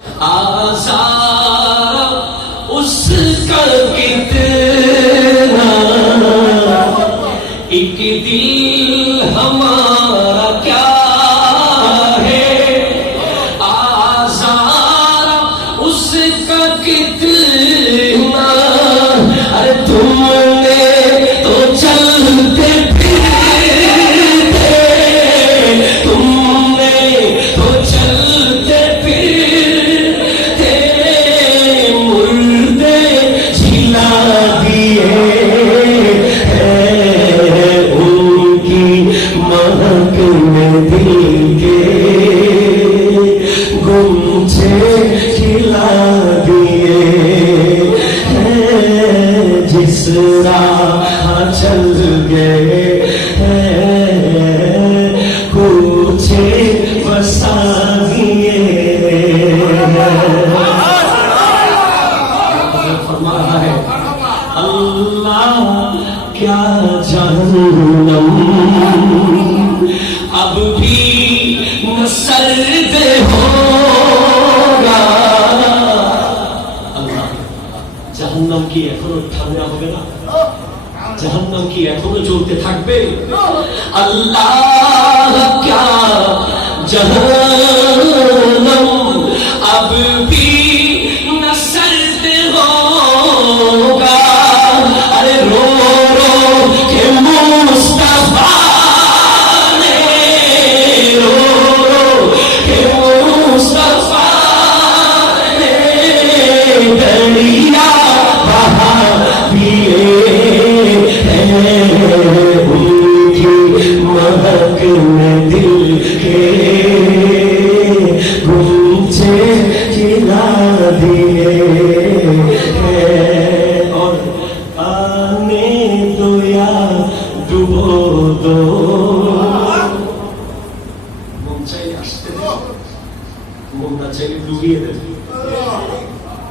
आज़ारा उसका कितना, एक दिल हमारा क्या है। आज़ारा उसका कितना, अरे तुमने तो चलते फिरते, तुमने तो चलते फिरते मुर्दे जिला दिए हैं। उनकी महक में दिल के गुंजे खिला दिए हैं। जिस राह चल गए हैं कुछे बसा दिए। फरमा रहा है अल्लाह क्या जहन्नम अब भी न सर्द होगा। अल्लाह जहन्नम की एखोनो ঠান্ডা হবে না, जहन्नम की एखोनो জ্বলতে থাকবে। अल्लाह क्या जहन्नम अब भी न सर्द होगा। अरे रो रो के मुस्तफा ने, रो रो के मुस्तफा ने दरिया बहा दिए हैं। उनकी महक में दिल के गुंजे खिला दिए हैं। और आने दो या डुबो दो, মন চাই আসতে দে, মন না চাইলে ডুবিয়ে দেবে।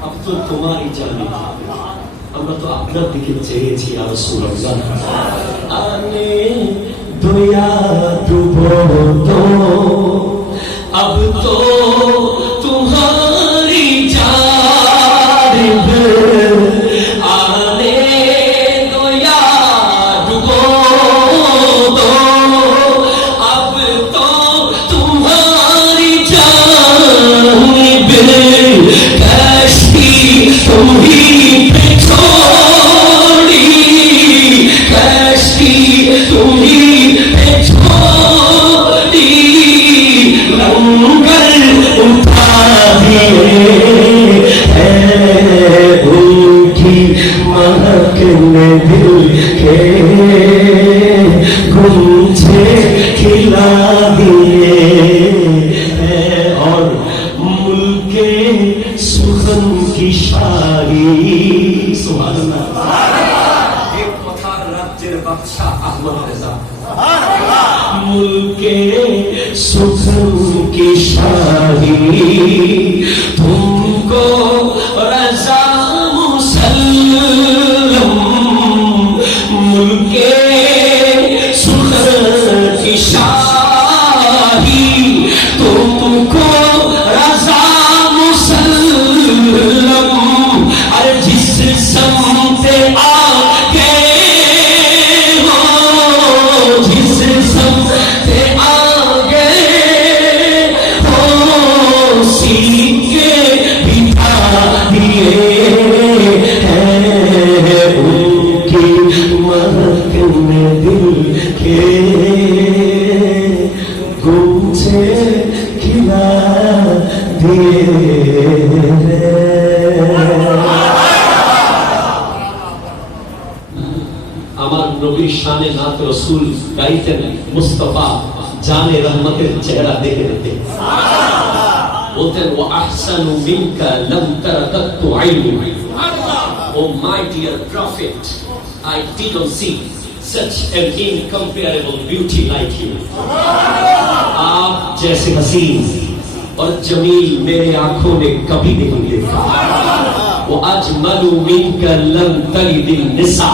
अब तो तुम्हारी जाने, আমরা তো আপনার দিকে চেয়েছি ইয়া রাসূলুল্লাহ। आने दो या डुबो दो, अब तो तुम्हारी जानिब। आने दो या डुबो दो, अब तो तुम्हारी जानिब। कश्ती तुम ही पे छोड़ी, कश्ती तुम ही पे छोड़ी, लंगर उठा दिए हैं। उनकी महक में दिल के गुंजे खिला दिए हैं। और मुल्के सुखन की शाही, सुभान अल्लाह। एक पथार राज्य बादशाह अहमद रजा, मुल्के सुखन की शाही तुमको रजा मुसल्लम। मुल्के सुखन की शाही तुमको रजा मुसल्लम। अरे जिस समते आगे हो, जिस समते आगे हो, सीके बिठा दिए हैं। उनकी महक में दिल के गुंजे खिला दिए। আমার নবীর শানে নাত রাসূল গাইতেন মুস্তাফা জানে রহমতের চেহারা দেখে দেখে বলতেন ওয়া আহসানু মিনকা লাম তারাকাতু আইনি। Oh my dear prophet, I didn't see such an incomparable beauty like you. आप जैसे हसीन और जमील मेरे आंखों ने कभी नहीं देखा। वो अजमलु मिनका लम तलिदिन निसा,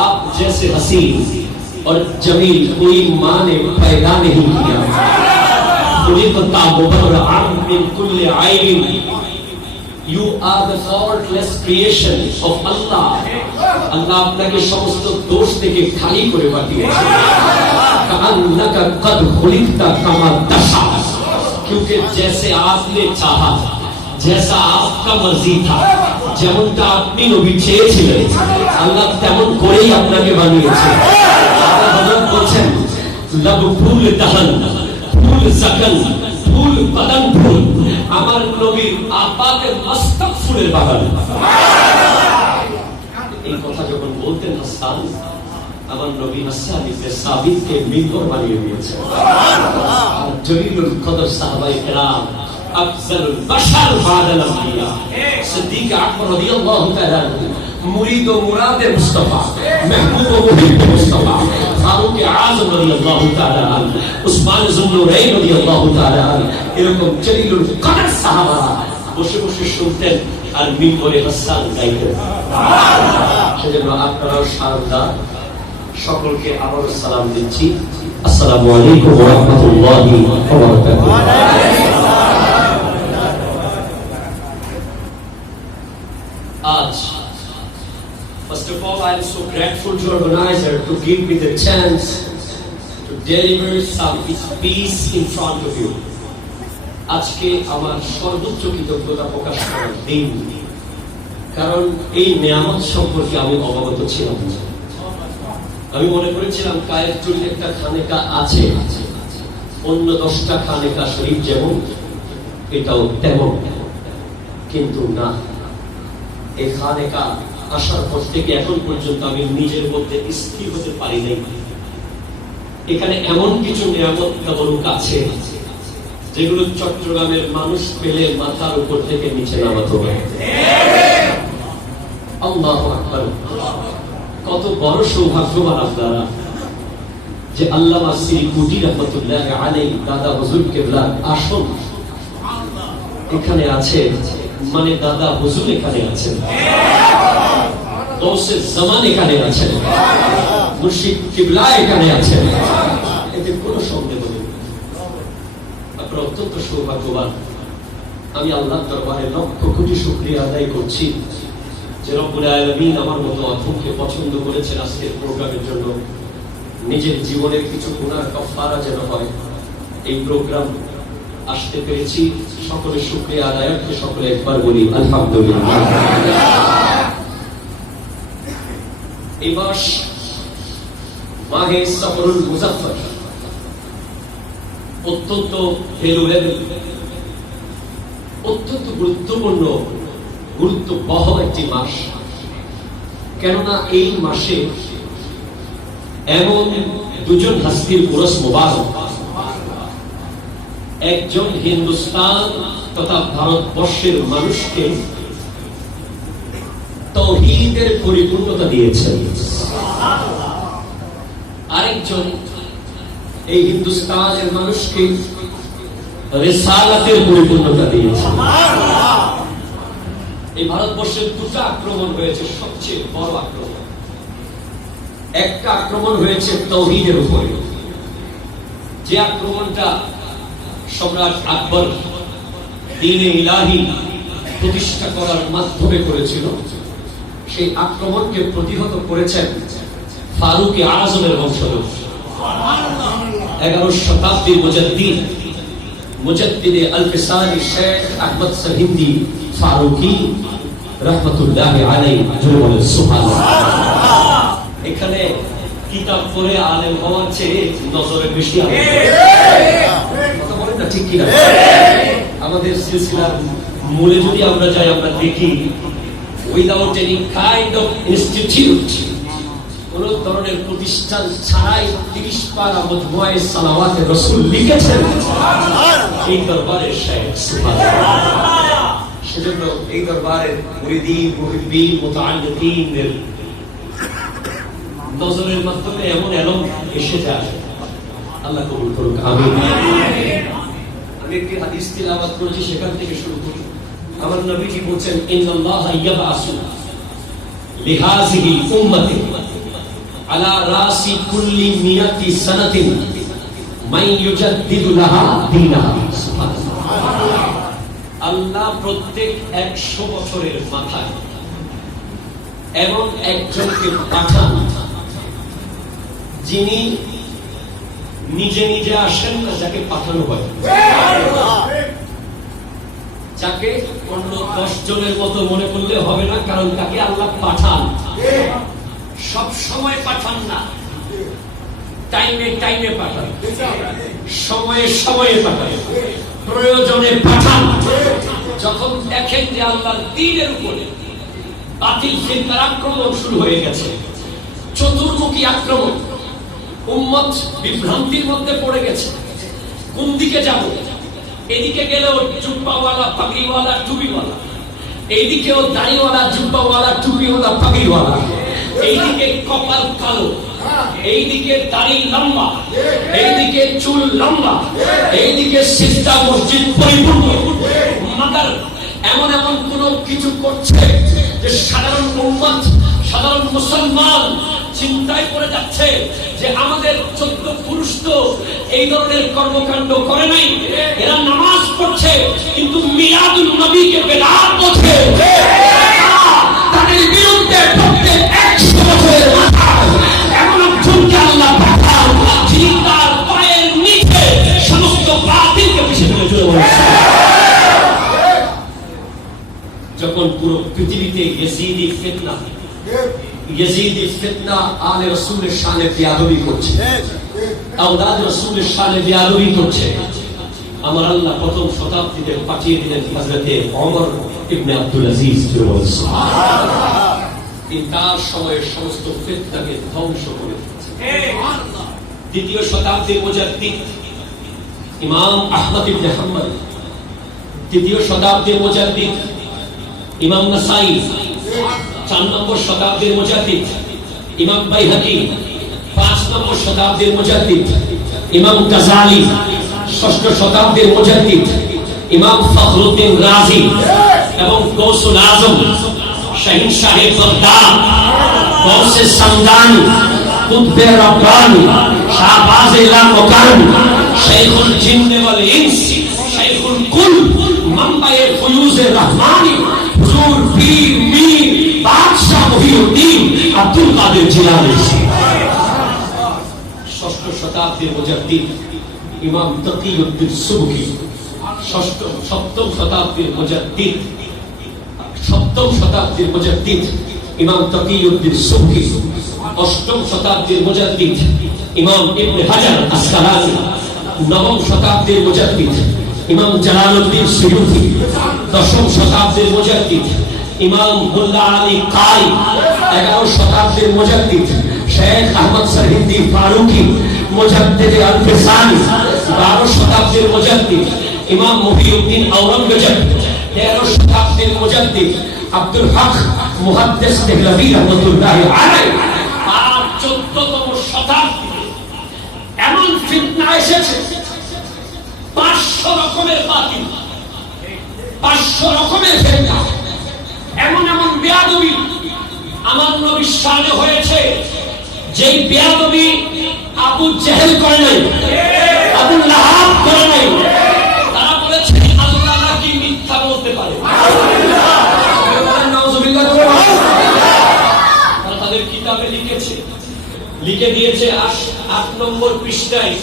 आप जैसे हसीन और जमील कोई माँ ने पैदा नहीं किया। খুলিকতা মুবাররাআন মিন কুল্লি আইবিন। You are the faultless creation of Allah. Allah আপনাকে সমস্ত দোষ থেকে খালি করে পাঠিয়েছেন। কাআন্নাকা কদ খুলিকতা কামা তাশা, क्योंकि जैसे आपने चाहा, जैसा आपका मर्जी था, যেমনটা আপনি নবী চেয়েছিলেন আল্লাহ তেমন করেই আপনাকে বানিয়েছেন। আল্লাহ হযরত বলেন লব ফুল দহন ফুল সকল ফুল বদন ফুল, আমার নবীর আপাকে মস্তক ফুলের বাগান। এই কথা যখন বলতেন হাসান, আমার নবী হাসান ইবনে সাবিতকে মিম্বর বানিয়ে দিয়েছেন। সুবহানাল্লাহ। জলিলুল কদর সাহাবায়ে কেরাম, আফজালুল বাশার বাদাল আম্বিয়া, সিদ্দিক আকবর রাদিয়াল্লাহু তাআলা মুরিদ ও মুরাদে মুস্তাফা, মাহবুব ও মুহিব মুস্তাফা, ফারুক আযম রাদিয়াল্লাহু তাআলা, উসমান যুন্নুরাইন রাদিয়াল্লাহু তাআলা, এরকম জলিলুল কদর সাহাবা বসে বসে শুনতেন আর মিম্বরে হাসান গাইতেন। সেজন্য আপনারাও সারদা সকলকে আবারও সালাম দিচ্ছি। আসসালামু আলাইকুম ওয়া রাহমাতুল্লাহি ওয়া বারাকাতুহু। First of all, I am so grateful to organizer to give me the chance to deliver some speech in front of you. আজকে আমার সর্বোচ্চ কৃতজ্ঞতা প্রকাশ করার দিন, কারণ এই নিয়ামত সম্পর্কে আমি অবগত ছিলাম না। আমি মনে করেছিলাম কায়েতটুলিতে একটা খানেকা আছে, অন্য 10টা খানেকা শরীফ যেমন এটাও তেমন, কিন্তু না, এই খানেকা আসার পর থেকে এখন পর্যন্ত আমি নিজের মধ্যে স্থির হতে পারি নাই। এখানে এমন কিছু নিয়ামত তাবরুক আছে যেগুলো চট্টগ্রামের মানুষ পেলে মাথার উপর থেকে নিচে নামাতে হবে। আল্লাহু আকবার। কত বড় সৌভাগ্যবান আপনারা যে আল্লামা সিরিকুটি রাহমাতুল্লাহি আলাইহি দাদা হুজুর কিবলার আসন এখানে আছে, মানে দাদা হুজুর এখানে আছেন, গৌসে জামান এখানে আছেন, মুর্শিদ কিবলা এখানে আছেন, এতে কোনো সন্দেহ নেই। আপনারা অত্যন্ত সৌভাগ্যবান। আমি আল্লাহর দরবারে লক্ষ কোটি শুকরিয়া আদায় করছি যে রব্বুল আলামিন আমার মতো অথমকে পছন্দ করেছেন আজকের প্রোগ্রামের জন্য। নিজের জীবনের কিছু গুনাহ কাফারা যেন হয়, এই প্রোগ্রাম আসতে পেরেছি। সকলের শুকরিয়া আদায়ার্থে সকলে একবার বলি আলহামদুলিল্লাহ। এই মাস মাহে সফরুল মুজাফফর অত্যন্ত ভ্যালুয়েবল, অত্যন্ত গুরুত্বপূর্ণ, গুরুত্ববহ একটি মাস। কেননা এই মাসে এমন দুজন হাস্তির পুরুষ মুবারক, একজন হিন্দুস্তান তথা ভারতবর্ষের মানুষকে তাওহীদের পরিপূর্ণতা দিয়েছেন, আরেকজন এই হিন্দুস্তানের মানুষকে রিসালাতের পরিপূর্ণতা দিয়েছেন। এই ভারতবর্ষের দুটো আক্রমণ হয়েছে, সবচেয়ে বড় আক্রমণ। একটা আক্রমণ হয়েছে তাওহীদের উপরে, যে আক্রমণটা সম্রাট আকবর দ্বীনে ইলাহি প্রতিষ্ঠা করার মাধ্যমে করেছিল, সেই আক্রমণকে প্রতিহত করেছেন ফারুক আযমের বংশধর, 11 শতাব্দীর মুজাদ্দিদে আল-ফিসানি শেখ আহমদ সরহিন্দি ফারুকি রাহমাতুল্লাহি আলাইহি। জোরে বলেন সুবহানাল্লাহ। এখানে কিতাব পড়ে আলেম হওয়ার চেয়ে নজরে বেশি আলেম, কথা বলেন না ঠিক কি না? আমাদের সিলসিলার মূলে যদি আমরা যাই, আমরা দেখি without any kind of institute, কোন ধরনের প্রতিষ্ঠান ছাড়াই 30 পারা মজমুআয়ে সালাওয়াতে রাসূল লিখেছেন এই দরবারের শেখ। সুবহানাল্লাহ। সেজন্য এই দরবারের মুরিদিন, মুহিব্বিন, মুতাআল্লিকিনদের নজরের মাধ্যমে এমন এলম এসে যায়। আল্লাহ কবুল করুক, আমিন। আমি একটি হাদিস তিলাওয়াত করেছি, সেখান থেকে শুরু করি। আমার নবীজি বলেন, ইন্নাল্লাহা ইয়াবআসু লিহাযিহি উম্মতি আলা রাসি কুল্লি মিয়াতি সানাতিন মান ইউজাদ্দিদু লাহা দীনাহা। আল্লাহ প্রত্যেক 100 বছরের মাথায় এমন একজনকে পাঠান যিনি নিজে নিজে আসেন না, যাকে পাঠানো হয়, যাকে অন্য 10 জনের মতো মনে করলে হবে না, কারণ তাকে আল্লাহ পাঠান। সব সময় পাঠান না, টাইমে টাইমে পাঠান, সময়ে সময়ে পাঠান, প্রয়োজনে পাঠান। যখন দেখেন যে আল্লাহর দ্বীনের উপরে বাতিল ফিতনার আক্রমণ শুরু হয়ে গেছে, চতুর্মুখী আক্রমণ, উম্মত বিভ্রান্তির মধ্যে পড়ে গেছে, কোন দিকে যাব? এদিকে গেলেও জুব্বাওয়ালা পাগড়িওয়ালা টুপিওয়ালা, এইদিকেও দাড়িওয়ালা জুব্বাওয়ালা টুপিওয়ালা পাগড়িওয়ালা, এইদিকে কপাল কালো, এইদিকে দাড়ি লম্বা, এইদিকে চুল লম্বা, এইদিকে সিজদা মসজিদ পরিপূর্ণ। মাদার এমন এমন কোন কিছু করছে যে সাধারণ উম্মত, সাধারণ মুসলমান চিন্তায় পড়ে যাচ্ছে যে আমাদের 14 পুরুষ তো এই ধরনের কর্মকাণ্ড করে নাই, এরা নামাজ পড়ছে কিন্তু মিলাদুন নবীকে বেদাত বলছে। তাদের বিরুদ্ধে প্রত্যেক 100 বছরের মাথায় এমন একজনকে আল্লাহ পাঠান যিনি তার পায়ের নিচে সমস্ত বাতিলকে পিছিয়ে ফেলে চলে বলেছে। যখন পুরো পৃথিবীতে ইয়াজিদি ফিতনা আলে রাসূলের শানে বেয়াদবি করছে, আওলাদ রাসূলের শানে বেয়াদবি করছে, আমার আল্লাহ প্রথম শতাব্দীতে পাঠিয়ে দিলেন হযরতে ওমর ইবনে আব্দুল আজিজ। তার সময়ের সমস্ত ফিতনাকে ধ্বংস করে দিয়েছে। দ্বিতীয় শতাব্দীর মুজাদ্দিদ ইমাম আহমদ ইবনে হাম্বল, তৃতীয় শতাব্দীর মুজাদ্দিদ ইমাম নাসাই, 4 নম্বর শতাব্দীর মুজাদ্দিদ ইমাম বাইহাকি, 5 নম্বর শতাব্দীর মুজাদ্দিদ ইমাম গাজালি, 6ষ্ঠ শতাব্দীর মুজাদ্দিদ ইমাম ফখরুদ্দিন রাজি এবং গৌসুল আজম শাহিন শাহে বাগদাদ, গৌসে সামদানি, কুতবে রব্বানি, শাহবাজে লামকান, শাইখুল জিন্নে ওয়াল ইনস, শাইখুল কুল, মানবায়ে ফুয়ুজে রহমানি, হুজুর পীর মীর বাদশাহ মহিউদ্দিন আব্দুল কাদের জিলানী। 6ষ্ঠ শতাব্দীর মুজাদ্দিদ ইমাম তাকিউদ্দিন সুবকি, 7ম শতাব্দীর মুজাদ্দিদ ইমাম তাকিউদ্দিন সুবকি, 8ম শতাব্দীর মুজাদ্দিদ ইমাম ইবনে হাজার আসকালানি, 9ম শতাব্দীর মুজাদ্দিদ ইমাম জালালউদ্দিন সুয়ুতি, 10ম শতাব্দীর মুজাদ্দিদ ইমাম মুল্লা আলী কাই, 11 শতাব্দীর মুজাদ্দিদ শেখ আহমদ সরহিন্দি ফারুকি মুজাদ্দিদ আল-ফিসানি, 12 শতাব্দীর মুজাদ্দিদ ইমাম মুহিউদ্দিন আওরঙ্গজেব, 13 শতাব্দীর মুজাদ্দিদ আব্দুল হক মুহাদ্দিস দেহলভী রাহমাতুল্লাহি আলাইহি। আর 14তম শতাব্দীতে এমন ফিতনা এসেছে, 500 রকমের বাতিল, 500 রকমের ফিতনা, এমন এমন বেয়াদবি আমার নবীর শানে হয়েছে যেই বেয়াদবি আবু জেহেল করে নাই, আবু লাহাব করে নাই। তারা বলেছে আল্লাহ নাকি মিথ্যা বলতে পারে, তারা তাদের কিতাবে লিখে দিয়েছে 8 নম্বর পৃষ্ঠায়,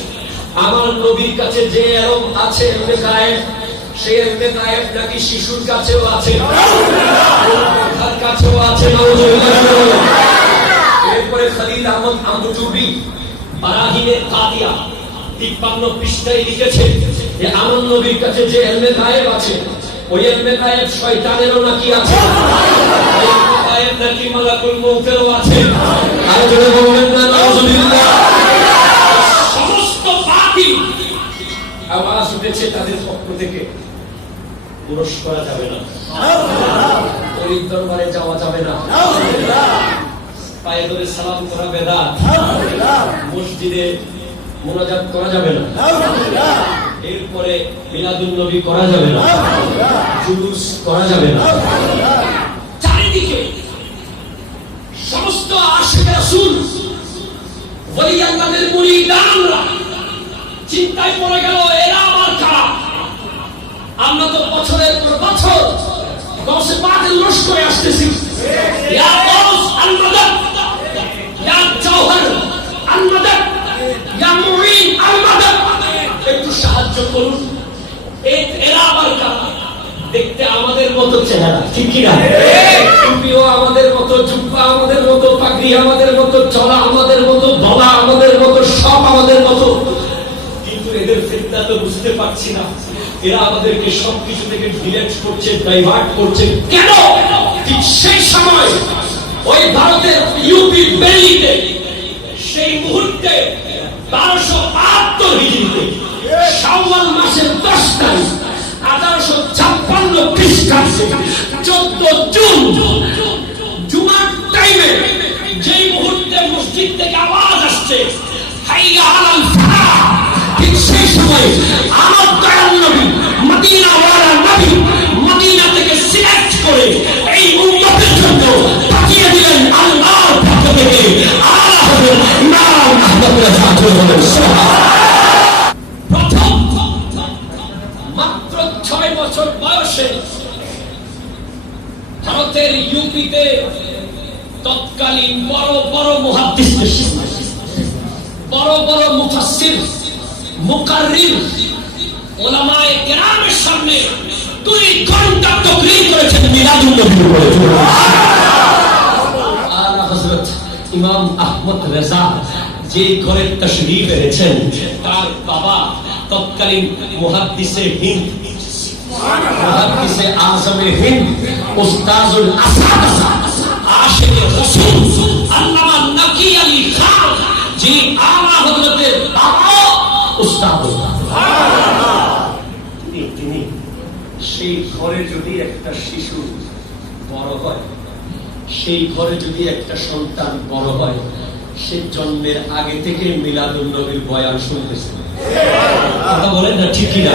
আমার নবীর কাছে যে এরম আছে ইলমে গায়েব, সেই ইলমে গায়েব নাকি শিশুর কাছেও আছে, তার কাছেও আছে। এরপরে খলিল আহমদ আমজুবি বারাহিনে কাদিয়া 53 পৃষ্ঠায় লিখেছে যে আমার নবীর কাছে যে ইলমে গায়েব আছে, ওই ইলমে গায়েব শয়তানেরও নাকি আছে, ওই ইলমে গায়েব নাকি মালাকুল মউতেরও আছে। আর যদি বলবেন না নাউজুবিল্লাহ, সমস্ত বাতিল আওয়াজ উঠেছে তাদের পক্ষ থেকে, পুরুষ করা যাবে না, ওই দরবারে যাওয়া যাবে না, পায়ে ধরে সালাম করা বেদাত, মসজিদে মুনাজাত করা যাবে না, এরপরে মিলাদুন নবী করা যাবে না, জুলুস করা যাবে না। চারিদিকে সমস্ত আশিক রাসূল ওলি আল্লাহদের মুরিদানরা বছর গৌসে পাকের লস্করে আসতেছি, ইয়া গৌস আল মাদাদ, ইয়া জওহর আল মাদাদ, ইয়া মুঈন আল মাদাদ, একটু সাহায্য করুন। এরা আবার কারা? দেখতে আমাদের মতো চেহারা, ঠিক কি না? টুপিও আমাদের মতো, জুব্বা আমাদের মতো, পাগড়ি আমাদের মতো, চলা আমাদের মতো, বলা আমাদের মতো, সব আমাদের মতো, কিন্তু এদের ফিতনা তো বুঝতে পারছি না। এরা আমাদেরকে সবকিছু থেকে ডিলেট করছে, ডাইভার্ট করছে। কেন? ঠিক সেই সময় ওই ভারতের ইউপি দিল্লিতে সেই মুহূর্তে 1272 হিজরিতে শাওয়াল মাসের 10 তারিখ 1856 খ্রিস্টাব্দে 14 জুন জুমার টাইমে যেই মুহূর্তে মসজিদ থেকে আওয়াজ আসছে হাইয়া আলাল ফালাহ, ঠিক সেই সময় আমার দয়াল নবী মদিনা ওয়ালা নবী মদিনা থেকে সিলেক্ট করে এই উম্মতের জন্য পাঠিয়ে দিলেন আল্লাহর পক্ষ থেকে আলা হযরত ইমাম আহমদ রাজা প্রথম মাত্র 6 বছর বয়সে ভারতের ইউপিতে তৎকালীন বড় বড় মুহাদ্দিস, বড় বড় মুফাসসির, মুকাররির, উলামায়ে কেরামের সামনে 2 ঘন্টা তাকরীর করেছেন মিলাদুন নবীর উপরে। আলা হযরত ইমাম আহমদ রেজা যে ঘরে তাশরীফ এনেছেন, তার বাবা তৎকালীন মুহাদ্দিসে হিন্দ, মুহাদ্দিসে আযমে হিন্দ, উস্তাজুল আসাদাসা, আশিকে রাসূল আল্লামা নকি আলী খান, যিনি আলা হযরতের বাবা উস্তাদ। তিনি সেই ঘরে যদি একটা শিশু বড় হয়, সেই ঘরে যদি একটা সন্তান বড় হয়, সে জন্মের আগে থেকে মিলাদুন নবীর বয়ান শুনতেছে। কথা বলেন না, ঠিক কি না?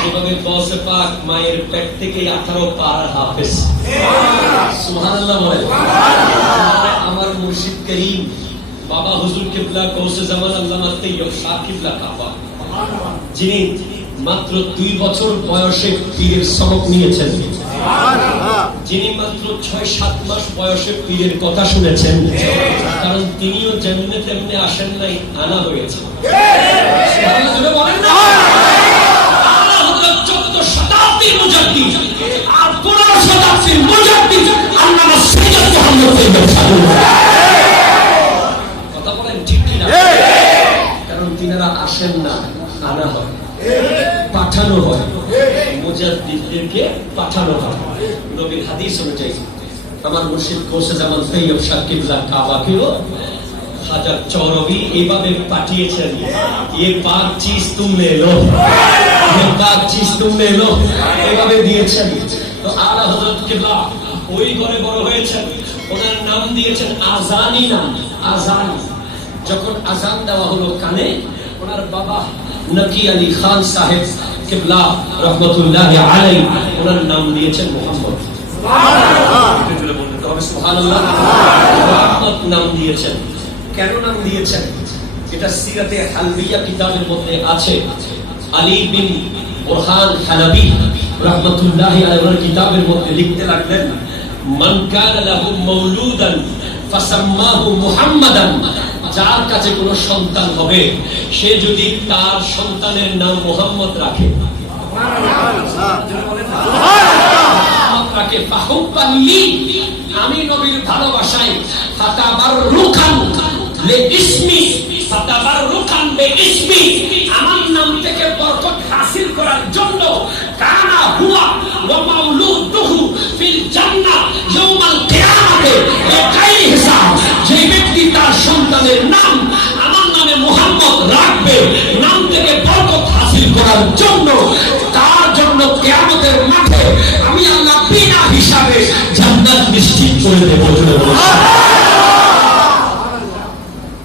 যেভাবে গৌসে পাক মায়ের পেট থেকে 18 পার হাফেজ, সুবহানাল্লাহ বলেন। আমার মুর্শিদ করিম বাবা হুজুর কিবলা গৌসে জামান আল্লামা তৈয়ব শাহ কিবলা কাবা, যিনি মাত্র 2 বছর বয়সে পীরের সবক নিয়েছেন, যিনি মাত্র 6-7 মাস বয়সে পীরের কথা শুনেছেন, কারণ তিনিও যেমনে তেমনি আসেন নাই, আনা হয়েছে। বলেন না, 14 শতাব্দীর মুজাদ্দিদ আর 15 শতাব্দীর মুজাদ্দিদ আল্লামা সৈয়দ মুহাম্মদ কথা বলেন, ঠিক কি না? কারণ তিনারা আসেন না, আনা হয়, পাঠানো হয়, মুজাদ্দিদদেরকে পাঠানো হয়। নবীর হাদিস অনুযায়ী আমার মুর্শিদ গৌসে জামান তৈয়ব শাহ কিবলা কাবাকেও খাজা চৌরবি এইভাবে পাঠিয়েছেন, ये पाक चीज तुम ले लो, ये पाक चीज तुम ले लो, এইভাবে দিয়েছেন। তো আলা হযরত কিবলা ওই ঘরে বড় হয়েছেন, ওনার নাম দিয়েছেন আজানি নাম, আজানি। যখন আজান দেওয়া হলো কানে, ওনার বাবা নকি আলী খান সাহেব কিবলা রহমতুল্লাহি আলাইহি ওনার নাম দিয়েছেন মুহাম্মদ। সুবহানাল্লাহ, মুহাম্মদ নাম দিয়েছেন। কেন নাম দিয়েছেন? এটা সিরাতে হালবিয়া কিতাবের মধ্যে আছে। আলী বিন বুরহান হালাবি রহমতুল্লাহি আলাইহির কিতাবের মধ্যে লিখতে লাগলেন, মান কানা লাহু মাউলুদান ফাসাম্মাহু মুহাম্মাদান, যার কাছে কোনো সন্তান হবে সে যদি তার সন্তানের নাম মুহাম্মদ রাখে, আমি নবীর ভালোবাসায় ফাতাবাররুকান লিইসমি, ফাতাবাররুকান বিইসমি, আমার নাম থেকে বরকত হাসিল করার জন্য কানা হুয়া ওয়া মাউলুদুহু ফিল জান্নাহ ইয়াউমাল কিয়ামাতে বিগাইরি হিসাব, যে ব্যক্তি তার সন্তানের নাম আমার নামে মুহাম্মদ রাখবে, নাম থেকে বরকত হাসিল করার জন্য, তার জন্য কিয়ামতের মাঠে আমি আল্লাহ বিনা হিসাবে জান্নাত নিশ্চিত করে দেব।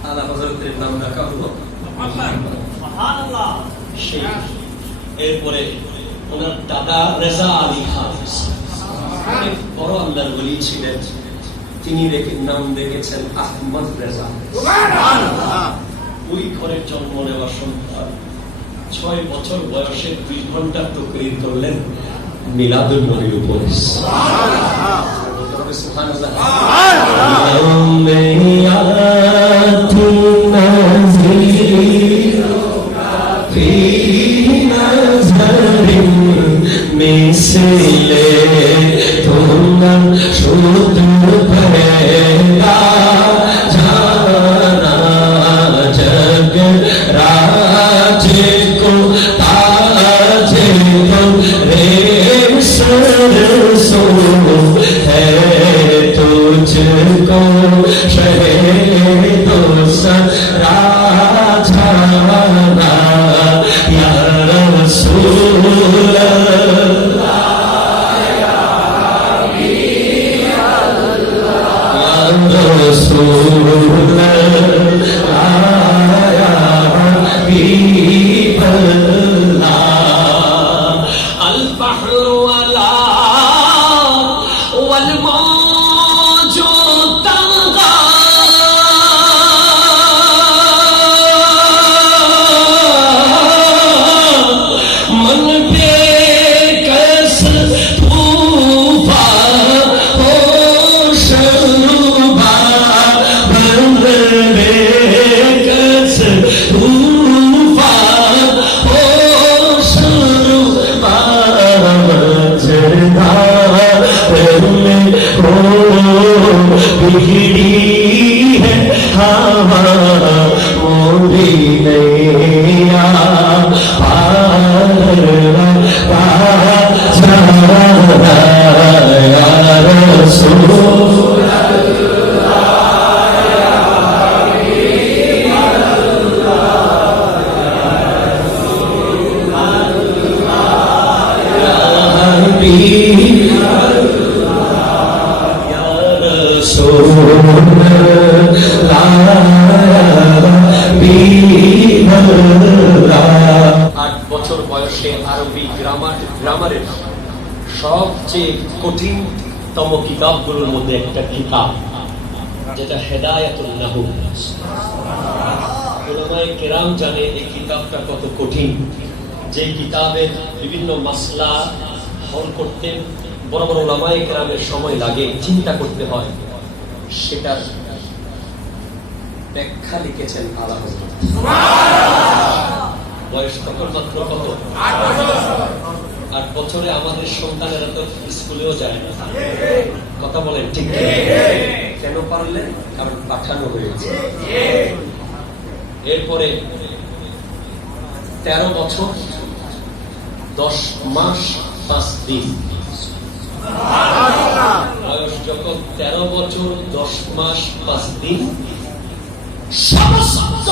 আলা হযরতের নাম রাখা হলো সুবহানাল্লাহ। এরপরে ওনার দাদা রেজা আলী খান অনেক বড় আল্লাহর ওলি ছিলেন, তিনি নাম রেখেছেন আহমদ রেজা। ওই ঘরের জন্ম নেওয়া সন্তান 6 বছর বয়সে 2 ঘন্টা তাকরীর করলেন মিলাদুন নবীর উপরে। মিছিলে তোমার শুধু ভেলা জানা জগ রাজে কো তাজে কো রে सरसो है तुझको शहदो सरा जाना या रसूल अल्लाह या रसूल अल्लाह या हबीब अल्लाह अल बहर গ্রামারের সবচেয়ে কঠিনতম কিতাবগুলোর মধ্যে একটা কিতাব, যেটা হেদায়াতুন নাহু। উলামায়ে কেরাম জানে এই কিতাবটা কত কঠিন, যে কিতাবের বিভিন্ন মাসলা হল করতে বড় বড় উলামায়ে কেরামের সময় লাগে, চিন্তা করতে হয়। সেটার ব্যাখ্যা লিখেছেন আলা হযরত। বয়স তখন মাত্র কত? 8 বছরে আমাদের সন্তানেরা তো স্কুলেও যায় না। কথা বলেন ঠিক? কেন পারলেন? কারণ পাঠানো হয়েছে। এরপরে 13 বছর 10 মাস 5 দিন। বয়স যখন 13 বছর 10 মাস 5 দিন, সমস্ত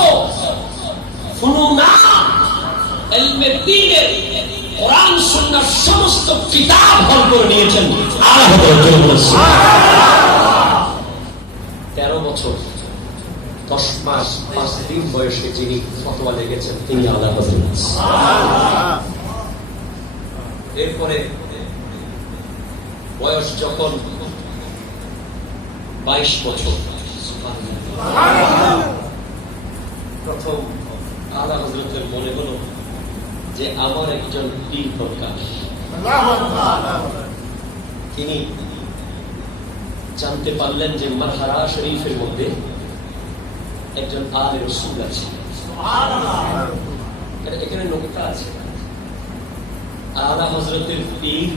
কোরআন সুন্নাহর সমস্ত কিতাব হল করে নিয়েছেন আলা হযরত। 13 বছর 10 মাস 5 দিন বয়সে যিনি ফতোয়া লিখেছেন তিনি আলা হযরত। এরপরে বয়স যখন 22 বছর, প্রথম আলা হযরতের মনে হলো যে আমার একজন পীর দরকার। তিনি জানতে পারলেন যে মারহারা শরীফের মধ্যে একজন আলে রাসূল আছে। এখানে নকতা আছে, আলা হযরতের পীর,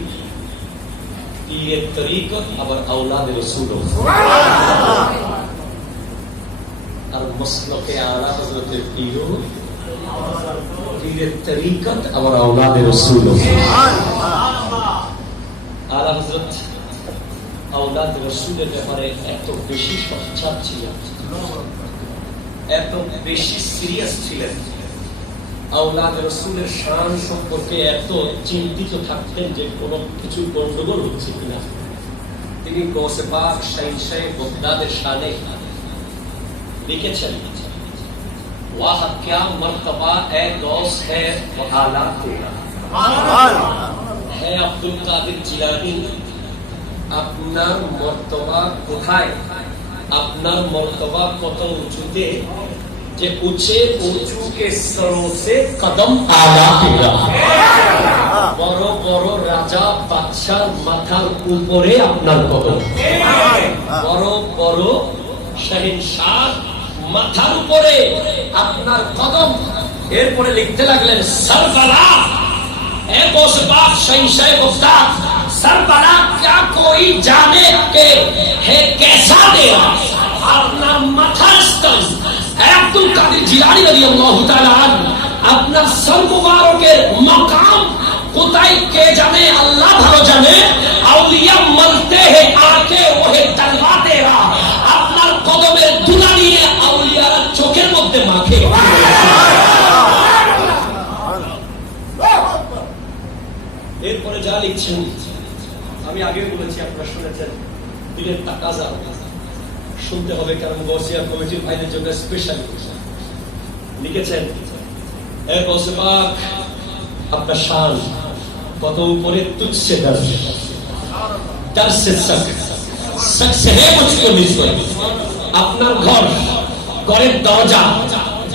পীরের তরিকত, আবার আওলাদ রাসূল। আর মসলকে আলা হযরতের পীর, পীরের তরিকত, আবার আওলাদ রাসূল। আলা হযরত আওলাদ রাসূলের ব্যাপারে এত বেশি সচ্ছাদ ছিলেন, এত বেশি সিরিয়াস ছিলেন, আওলাদ রাসূলের শান সম্পর্কে এত চিন্তিত থাকতেন যে কোনো কিছু গন্ডগোল হচ্ছে কিনা। তিনি গৌসে পাক শাহিনশাহ বগদাদের শানে লিখেছেন, वाह क्या मर्तबा ए गौस है वो आला तेरा है আব্দুল কাদের জিলানী। আপনার মর্তবা কোথায়? আপনার মর্তবা কত উঁচুতে, যে উঁচে উঁচু के सरों से कदम आला तेरा। বড় বড় রাজা বাদশার মাথার উপরে আপনার কদম, বড় বড় শাহিনশাহ মাথার উপরে আপনার কদম। এরপরে লিখতে লাগলেন সরবরাহ এ গোসবাগ শহনशाह गुफ्तार सरबराह क्या कोई जाने के है कैसा तेरा আপনার মাথার স্থান আব্দুল কাদের জিলানী রাদিয়াল্লাহু তাআলা আপনার সর মুবারকের মাকাম কোথায় কে জানে, আল্লাহ ভালো জানে। আউলিয়া মলতে হে আকে ওহে তলবা তেরা আপনার কদমের ধুলা নিয়ে আউলিয়ারা চোখের মধ্যে মাখে। এরপরে যা লিখছেন আমি আগে বলেছি, আপনারা শুনেছেন, দিলের তাকাজা শুনতে হবে, কারণ গৌসিয়া কমিটির ভাইদের জন্য স্পেশাল লিখেছেন। এ গৌসে পাক আপনার শান কত উপরে, তুঝসে দরসে সক সে হে মুঝকো নিসবত আপনার ঘরের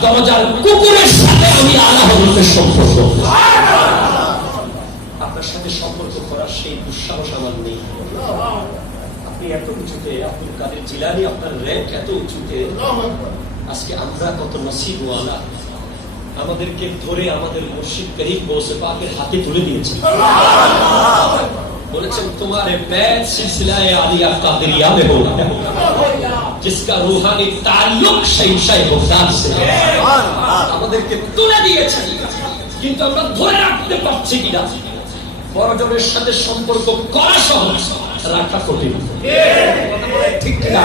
দরজার কুকুরের সাথে আমি আলা হযরতের সম্পর্ক, আপনার সাথে সম্পর্ক করার সেই দুঃসাহস আমার নেই। আপনি এত উঁচুতে, আব্দুল কাদের জিলানী আপনার র‍্যাঙ্ক এত উঁচুতে, আজকে আমরা কত নসিবওয়ালা, আমাদেরকে ধরে আমাদের মুর্শিদ করিম গৌসে পাকের হাতে তুলে দিয়েছে, বলেছেন তোমারে बैत सिलसिला-ए आलिया कादरिया में होगा जिसका रूहानी ताल्लुक शहनशाह गुफ्तार से है। আমাদেরকে তুলে দিয়েছেন, কিন্তু আমরা ধরে রাখতে পারছি কিনা। বড়জনের সাথে সম্পর্ক করা সহজ, রাখা কঠিন, ঠিক না?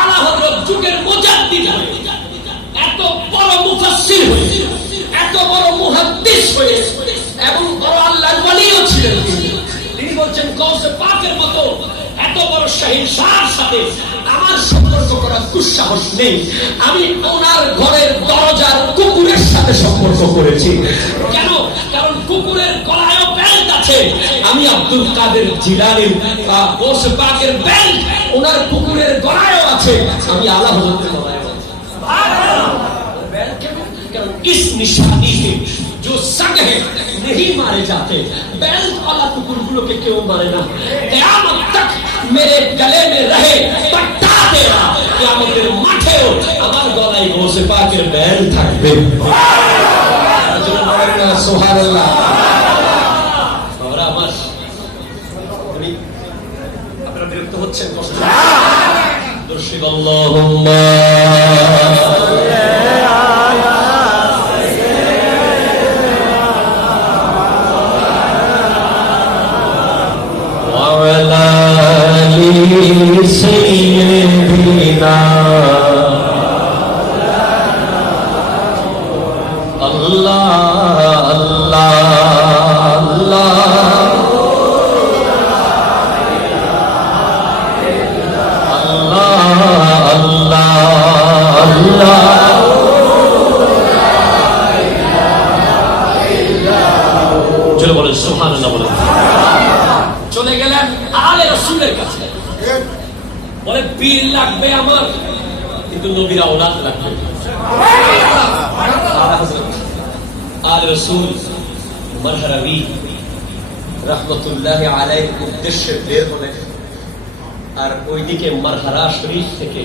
আলা হযরত যুগের মুজাদ্দিদ হয়ে, এত বড় মুফাসসির হয়ে, এত বড় মুহাদ্দিস হয়ে, এবং বড় আল্লাহর ওলিও ছিলেন তিনি বলছেন গৌসে পাকের মতো এত বড় শাহিনশাহর সাথে আমার সম্পর্ক করার দুঃসাহস নেই। আমি ওনার ঘরের দরজার কুকুরের সাথে সম্পর্ক করেছি। কেন? কারণ কুকুরের গলায়ও বেল্ট আছে। আমি আব্দুল কাদের জিলানীর গৌসে পাকের বেল্ট ওনার কুকুরের গলায়ও আছে, আমি আলা হযরতের গলায়ও আছে। বেল্ট কেন? কারণ ইস নিশানি কে जो संग है नहीं मारे जाते, बेल्ट वाला कुकुर के क्यों मारे ना, क़यामत तक मेरे गले में रहे पट्टा तेरा, क़यामतेर माठेও আমার গলায় গৌসে পাকের বেল্ট থাকবে। জোরে বলেন না সুবহানাল্লাহ। বাবা আমার, আপনারা বিরক্ত হচ্ছেন, কষ্ট দর্শক আল্লাহুম্মা سيدنا الله الله চলে বলেন সুবহানাল্লাহ বলেন। চলে গেলেন আলে রাসূলের কাছে, বলে পীর লাগবে আমার, কিন্তু নবীর আওলাদ লাগবে। আলে রাসূল মারহারাবি রাহমাতুল্লাহি আলাইহির উদ্দেশ্যে বের হলেন, আর ওইদিকে মারহারা শরীফ থেকে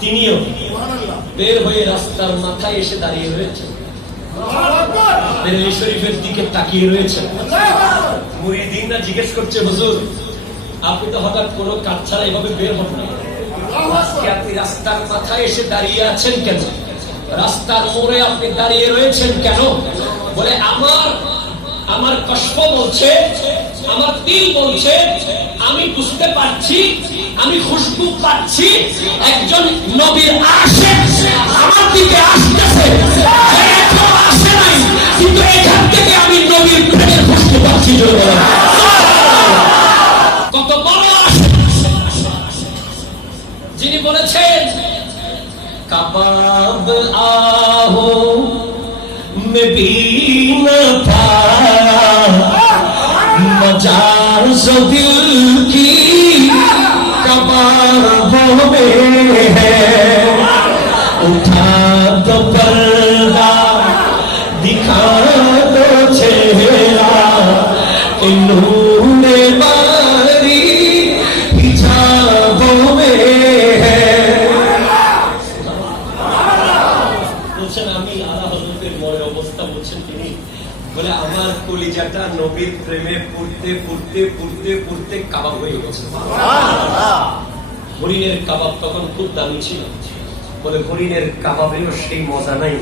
তিনিও বের হয়ে রাস্তার মাথায় এসে দাঁড়িয়ে রয়েছেন, বেরেলি শরীফের দিকে তাকিয়ে রয়েছেন। মুরিদিনরা জিজ্ঞেস করছে, হুজুর আপনি তো হঠাৎ কোনো কাজ ছাড়া এভাবে বের হন না, আজকে আপনি রাস্তার মাথায় এসে দাঁড়িয়ে আছেন কেন? রাস্তার মোড়ে আপনি দাঁড়িয়ে রয়েছেন কেন? বলে আমার কষ্ট বলছে, আমার দিল বলছে, আমি বুঝতে পারছি, আমি খুশবু পাচ্ছি, একজন নবীর আশিক আমার দিকে আসতেছে, এখনো আসে নাই, কিন্তু এখান থেকে আমি নবীর প্রেমের খুশবু পাচ্ছি। কত বড় আশিক যিনি বলেছেন, কাবাব আহো में भी न पाया मजाज दिल की कबाबों में है, उठा तो पर्दा दिखा दिखा दो चेहरा कि नूरे बारी हिजाबों में है। বলছেন আমি আলা হযরতের মনের অবস্থা বলছেন তিনি বলে আমার কলিজাটা নবীর প্রেমে পড়তে পড়তে পড়তে পড়তে কাবাব হয়ে গেছে। হরিণের কাবাব তখন খুব দামি ছিল, বলে হরিণের কাবাবেও সেই মজা নাই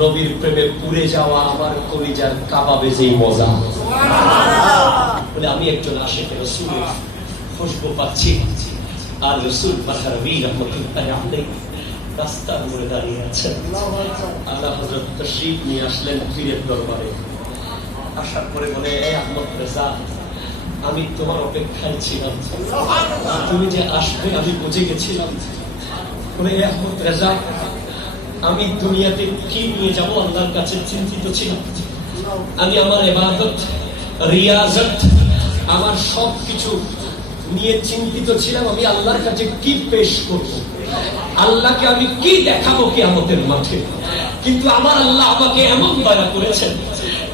নবীর প্রেমে পুড়ে যাওয়া আমার কলিজার কাবাবে যেই মজা। বলে আমি একজন আশিক রাসূলের খুশবু পাচ্ছি, আর রাসূল মারহাবি রাহমাতুল্লাহি আলাইহি রাস্তার মোড়ে দাঁড়িয়ে আছেন। আল্লাহ হযরত তাশরীফ নিয়ে আসলেন পীরের দরবারে। আসার পরে বলে এ আহমদ রেজা, আমি তোমার অপেক্ষায় ছিলাম, তুমি যে আসবে আমি বুঝে গেছিলাম। বলে এ আহমদ রেজা, আমি দুনিয়াতে কি নিয়ে যাব আল্লাহর কাছে চিন্তিত ছিলাম। আমি আমার ইবাদত, রিয়াজত, আমার সবকিছু নিয়ে চিন্তিত ছিলাম। আমি আল্লাহর কাছে কি পেশ করব, আল্লাহকে আমি কি দেখাবো কিয়ামতের মাঠে। কিন্তু আমার আল্লাহ আমাকে এমন দয়া করেছেন,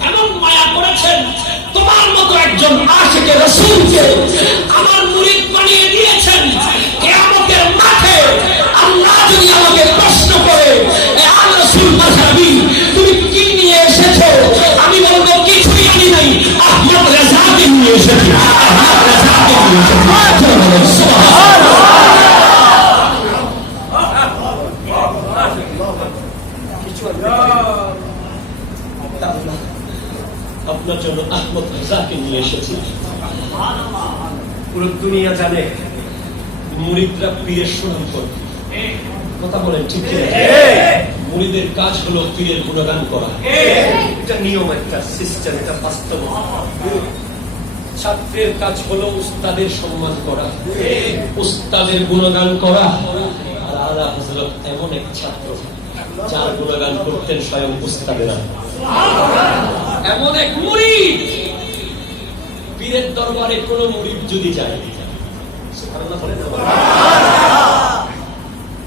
এমন মায়া করেছেন, তোমার মতো একজন আশিকে রাসূলকে আমার মুরিদ বানিয়ে দিয়েছেন। কিয়ামতের মাঠে আল্লাহ যদি আমাকে প্রশ্ন করে এ আল রাসূল মাযহাবী তুমি কি নিয়ে এসেছো, আমি বলবো কিছুই আনি নাই, আহমদ রেজাকে নিয়ে এসেছি। আহমদ রেজাকে নিয়ে এসেছি। সুবহানাল্লাহ। আপনার জন্য আহমদ রেজাকে নিয়ে এসেছি। পুরো দুনিয়া জানে মুরিদরা পীরের সুনাম করে, কথা বলেন ঠিক কিনা? মুরিদের কাজ হলো পীরের গুণগান করা। এটা নিয়ম, একটা সিস্টেম, এটা বাস্তব। ছাত্রের কাজ হলো উস্তাদের সম্মান করা, উস্তাদের গুণগান করা। আর আলা হযরত এমন এক ছাত্র যার গুণগান করতেন স্বয়ং উস্তাদেরা। এমন এক মুরিদ, পীরের দরবারে কোন মুরিদ যদি যায়, সুবহানাল্লাহ বলেন।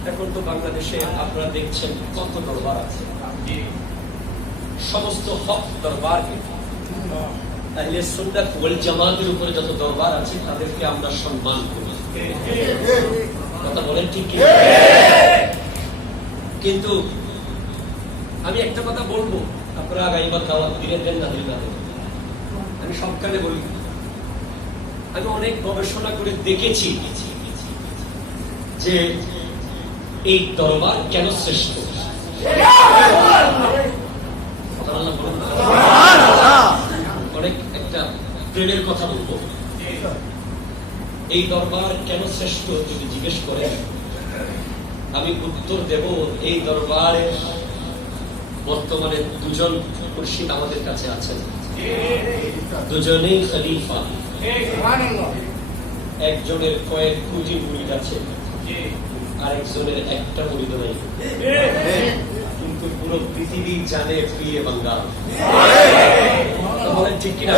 এখন তো বাংলাদেশে আপনারা দেখছেন কত দরবার আছে, সমস্ত হক দরবার, আহলে সুন্নাত ওয়াল জামাতের উপরে যত দরবার আছে তাদেরকে আমরা সম্মান করি, কথা বলেন ঠিক কি? কিন্তু আমি একটা কথা বলবো, আপনারা আগামীবার দাওয়াত দিলেন না দিলেন না, আমি সবখানে বলি, আমি অনেক গবেষণা করে দেখেছি যে এই দরবার কেন শ্রেষ্ঠ। অনেক একটা প্রেমের কথা বলবো, এই দরবার কেন শ্রেষ্ঠ যদি জিজ্ঞেস করেন, আমি উত্তর দেব এই দরবারে বর্তমানে দুজন মুর্শিদ আমাদের কাছে আছেন, দুজনেই খলিফা। একজনের কয়েক কোটি মুরিদ আছে, আরেকজনের একটা মুরিদ নাই, কিন্তু পুরো পৃথিবী জানে পীরে বাঙ্গাল। বলেন ঠিক কিনা?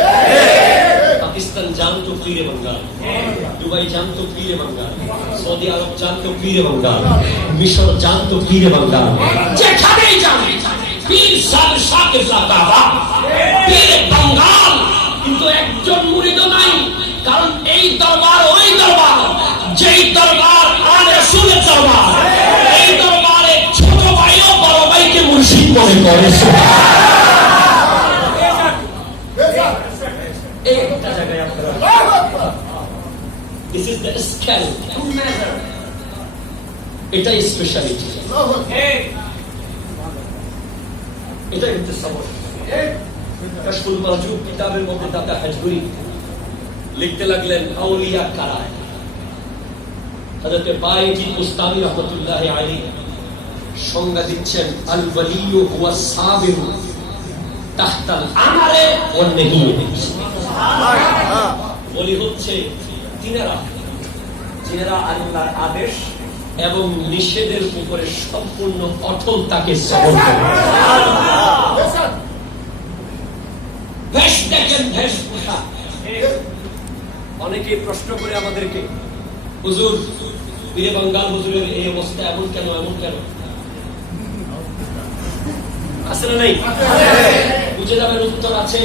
পাকিস্তান জানতো পীরে বাঙ্গাল, দুবাই জানতো পীরে বাঙ্গাল, সৌদি আরব জানতো পীরে বাঙ্গাল, মিশর জানতো পীরে বাঙ্গাল। যেখানেই যান পীর সাহেব শাকির সাকাবা পীরে বাঙ্গাল, কিন্তু একজন মুরিদ নাই। কারণ এই দরবার ওই দরবার, যেই দরবার আর রাসূলের দরবার, এই দরবারে ছোট ভাইও বড় ভাইকে মুর্শিদ মনে করে। একটা জায়গায় আপনারা, this is the scale to measure, এটাই স্পেশালিটি, এটাই হচ্ছে সবর। কাশফুল মাহজুব কিতাবের মধ্যে দাদা হাজবুরি লিখতে লাগলেন আউলিয়া কারা। হযরত বাইজি মুস্তামি রাহমাতুল্লাহ আলাইহি সংজ্ঞা দিচ্ছেন, আল ওয়ালিয়ু হুয়া সাবির তাহতাল আমরে ওয়ান নাহি। ওলি হচ্ছে যিনারা আল্লাহর আদেশ এবং নিষেধের উপরে সম্পূর্ণ অটল তাকে শ্রবণ করে। বেশ দেখেন, বেশ পোশাক। অনেকে প্রশ্ন করে আমাদেরকে, হুজুর পীরে বাঙ্গাল হুজুরের এই অবস্থা এমন কেন, এমন কেন? আছে না নাই? বুঝে যাবেন উত্তর আছে।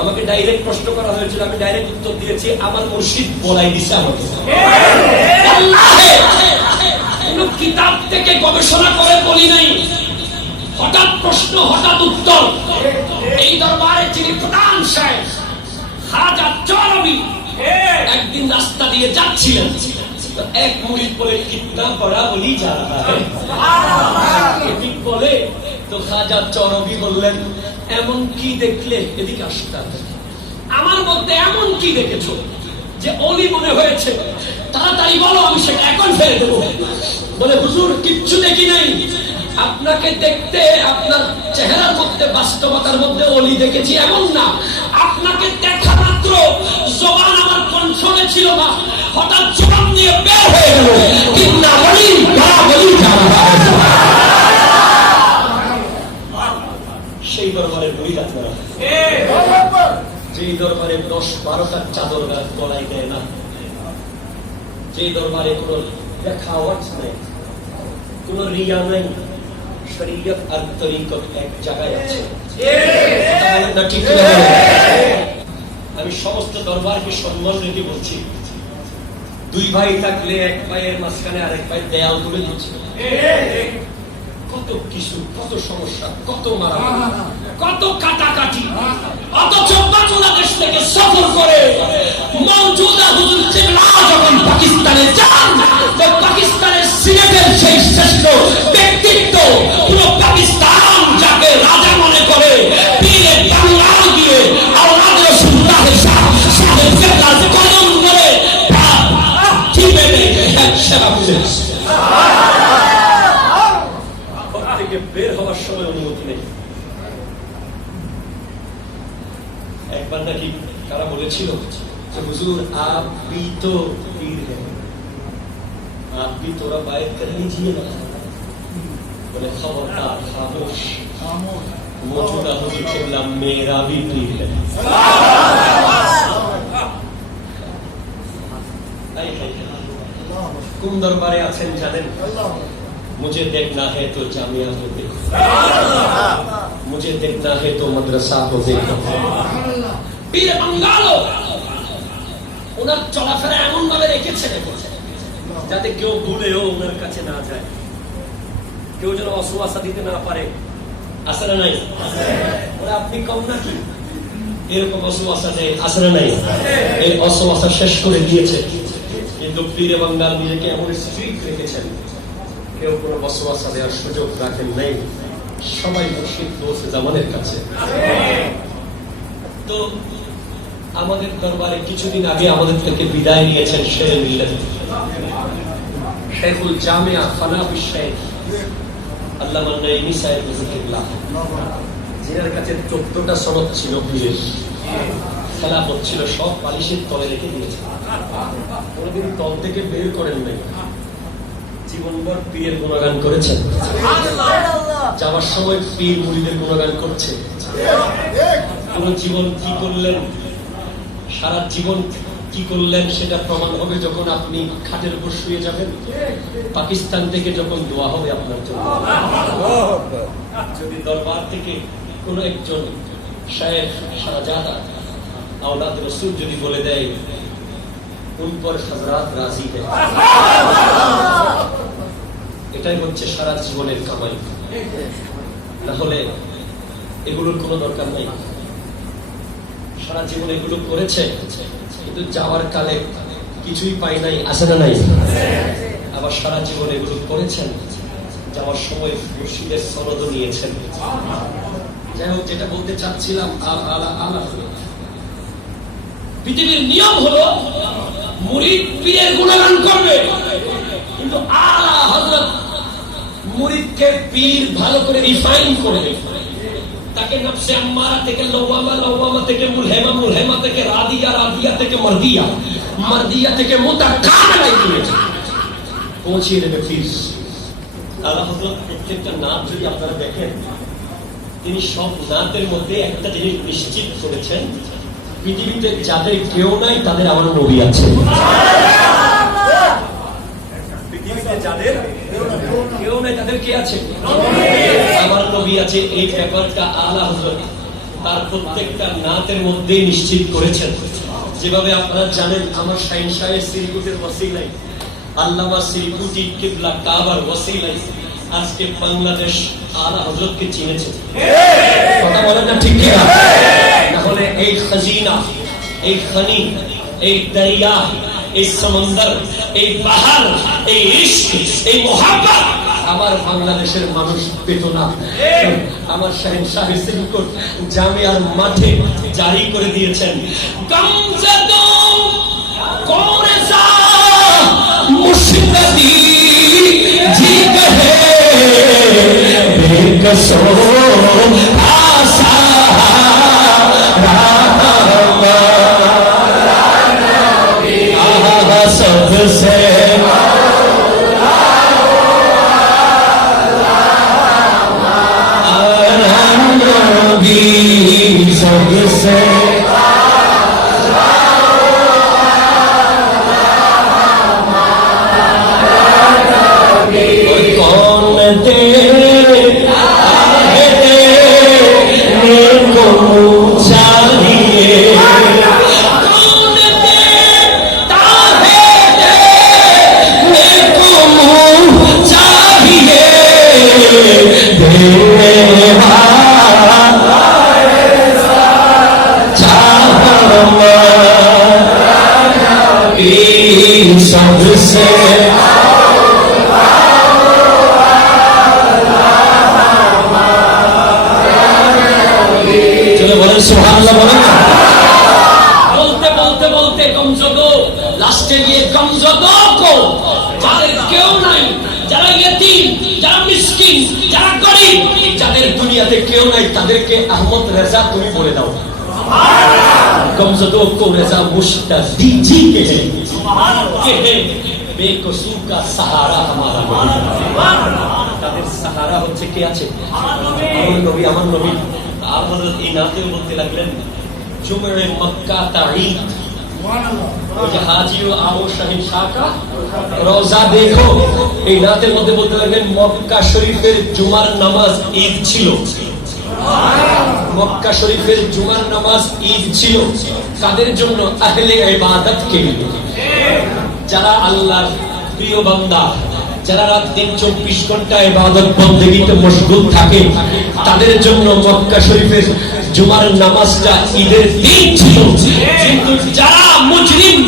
আমাকে ডাইরেক্ট প্রশ্ন করা হয়েছিল, আমি ডাইরেক্ট উত্তর দিয়েছি, আমার মুর্শিদ বলাই দিছে আমাকে। কোন কিতাব থেকে গবেষণা করে বলি নাই, হঠাৎ প্রশ্ন হঠাৎ উত্তর। এই দরবারে যিনি প্রধান সাহেব খাজা চরবি একদিন রাস্তা দিয়ে যাচ্ছিলেন, এক মুরিদ বলে কিতনা বড়া বলি যা রাহা হ্যায়, ঠিক বলে তো খাজা চরবি বললেন, এমন কি দেখলে? এদিকে আসতে, আমার মধ্যে এমন কি দেখেছো যে অলি মনে হয়েছে? তাড়াতাড়ি বলো, আমি সেটা এখন ফেলে দেবো। বলে হুজুর কিচ্ছু দেখি নাই, আপনাকে দেখতে আপনার চেহারার মধ্যে বাস্তবতার মধ্যে অলি দেখেছি এমন না, আপনাকে দেখা মাত্র জবান আমার কণ্ঠে ছিল না, হঠাৎ জবান দিয়ে বের হয়ে গেল কিন্না বলি বড়া বলি যা রাহা হ্যায়। সেই দরবারে মুরিদ আপনারা, যেই দরবারে 10-12টা চাদর গলায় দেয় না, যেই দরবারে কোন দেখাওয়াট নাই, কোন রিয়া নাই, শরীয়ত আর তরিকত এক জায়গায় আছে। আমি সমস্ত দরবারকে সম্মান রেখে বলছি, দুই ভাই থাকলে এক ভাইয়ের মাঝখানে আরেক ভাই দেয়াল তুলে দিচ্ছে। কত কিছু, কত সমস্যা, কত মারামারি, কত কাটাকাটি, অথচ বাংলাদেশ থেকে সফর করে মওজুদা হুজুর কিবলা যখন পাকিস্তানে যান, পাকিস্তানের সিলেটের সেই শ্রেষ্ঠ ব্যক্তিত্ব, পুরো পাকিস্তান যাকে রাজা মনে করে, পীরে বাংলা দিয়ে আওলাদ রাসূলুল্লাহ সাহেব কেবলার কদম ধরে জিবে সেবা করে বের হওয়ার সময় অনুমতি নেই। একবার নাকি কারা বলেছিল যে হুজুর আপনি তো পীর हैं, आप भी थोड़ा बात कर लीजिए ना। बोले खबरदार, खामोश, मौजूदा हुजूर किबला मेरा भी पीर है। কোন দরবারে আছেন জানেন? मुझे देखना है तो जामिया को देखो, मुझे देखना है तो मदरसा को देखो। পীর বাঙ্গালো ওনার চলাফেরা এমন ভাবে রেখেছে যাতে কেউ ভুলেও ওনার কাছে না যায়, কেউ যেন অসুয়াশা দিতে না পারে। আছে না নাই? ওরা আপনি কম নাকি এরকম অসুয়াশা দেয়? আছে না নাই? এই অসুয়াশা শেষ করে দিয়েছে, কিন্তু পীর বাঙ্গাল নিজেকে এমন স্ট্রিক্ট রেখেছেন, কেউ কোনো বসবাসা দেওয়ার সুযোগ রাখেন নাই। সবাই মুর্শিদ দোস্ত জামানের কাছে। তো আমাদের দরবারে কিছুদিন আগে আমাদের থেকে বিদায় নিয়েছেন শেরে মিল্লাত শেখুল জামিয়া ফানাফি শেখ আল্লামা নাঈমি সাহেব রাহিমাহুল্লাহ, যিনার কাছে 14টা সনদ ছিল, পীরের খেলাফত ছিল, সব পালিশের তলে রেখে দিয়েছে, কোনদিন তল থেকে বের করেন নাই। জীবনভর পীরের গুণগান করেছেন, যাওয়ার সময় পীর মুরিদের গুণগান করছে। পুরো জীবন কি করলেন, সারা জীবন কি করলেন সেটা প্রমাণ হবে যখন আপনি খাটের উপর শুয়ে যাবেন, পাকিস্তান থেকে যখন দোয়া হবে আপনার জন্য। যদি দরবার থেকে কোন একজন শায়েখ শাহজাদা আওলাদ রাসূল যদি বলে দেয় উন পর হযরত রাজি है, এটাই হচ্ছে সারা জীবনের কামাই। না হলে এগুলোর কোনো দরকার নাই। সারা জীবন এগুলো করেছে, কিন্তু যাওয়ার কালে কিছুই পাই নাই। আছে না নাই? আবার সারা জীবন এগুলো করেছেন, যাওয়ার সময় মুর্শিদের সনদ নিয়েছেন। যাই হোক, যেটা বলতে চাচ্ছিলাম, পৃথিবীর নিয়ম হলো মুরিদ পীরের গুণগান করবে, কিন্তু আলা হযরত মুরিদকে পীর ভালো করে রিফাইন করবে। তাকে নফসে আম্মারা থেকে লওয়ামা, লওয়ামা থেকে মুলহেমা, মুলহেমা থেকে রাদিয়া, রাদিয়া থেকে মারদিয়া, মারদিয়া থেকে মুতাকামিলাই দিয়েছে, পৌঁছিয়ে দেবে পীর। আলা হযরত প্রত্যেকটা নাম যদি আপনারা দেখেন, তিনি সব নাতের মধ্যে একটা জিনিস নিশ্চিত করেছেন, পৃথিবীতে যাদের কেউ নাই তাদের আমার নবী আছে। পৃথিবীতে যাদের কেউ নাই তাদের কে আছে? আমার নবী আছে। এই ব্যাপারটা আলা হযরত তার প্রত্যেকটা নাতের মধ্যে নিশ্চিত করেছেন। যেভাবে আপনারা জানেন আমার শাহিন শাহের সিরিকুটের ওসিলায়, আল্লামা সিরিকুটি কিবলা কাবার ওসিলায় আজকে বাংলাদেশ আলা হযরতকে চিনেছে। কথা বলেন না ঠিক কি না? তাহলে এই খাজিনা, এই খনি, এই দরিয়া, এই সমুদ্র, এই পাহাড়, এই ইশক, এই মোহাব্বত আমার বাংলাদেশের মানুষ পেত না। আমার শাহিন শাহের সিরিকুট জামিয়ার মাঠে জারি করে দিয়েছেন, গমজদো কোরেজা মুশতাদি জিগ হে বেকসো आसा सबसे सबसे कौन दे सबसे चलो बोलें सुभान अल्लाह बोलें। बोलते बोलते बोलते गमजदो लास्टे गিয়ে गमजदो को যাদের কেউ নাই, যারা ইতিম, যারা মিসকিন, যারা গরিব, যাদের দুনিয়াতে কেউ নাই তাদেরকে আহমদ রেজা তুমি বলে দাও। गमजदो को रजा मुश्तादी जी के हैं बेकसू का सहारा हमारा তাদের সাহারা হচ্ছে কে আছে? আমার নবী। আমার নবী আর হযরত এই নাতে বলতে লাগলেন জুমরে মক্কা তাঈদ ওই যে হাজি ও আবু শাহিন শাহ কা রওজা দেখো। এই নাতের মধ্যে বলতে লাগলেন মক্কা শরীফের জুমার নামাজ ঈদ ছিল। মক্কা শরীফের জুমার নামাজ ঈদ ছিল কাদের জন্য? আহলে ইবাদত কে, যারা আল্লাহর প্রিয় বান্দা, যারা রাত দিন 24 ঘন্টা ইবাদত বন্দেগীতে মশগুল থাকে তাদের জন্য মক্কা শরীফের জুমার নামাজটা ঈদের দিন ছিল। কিন্তু যারা মুজরিম,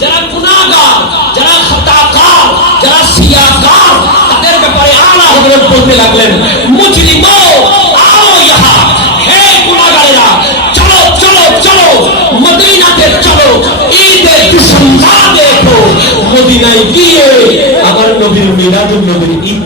যারা গুনাহগার, যারা খাতাকার, যারা সিয়াকার তাদের ব্যাপারে আলা হযরত বলতে লাগলেন মুজরিমো आओ यहाँ, হে গুনাহগারেরা চলো চলো চলো মদিনাতে চলো, ঈদের দুশমনা দেখো। মদিনায় গিয়ে আমার নবীর মিলাদুন নবীর ঈদ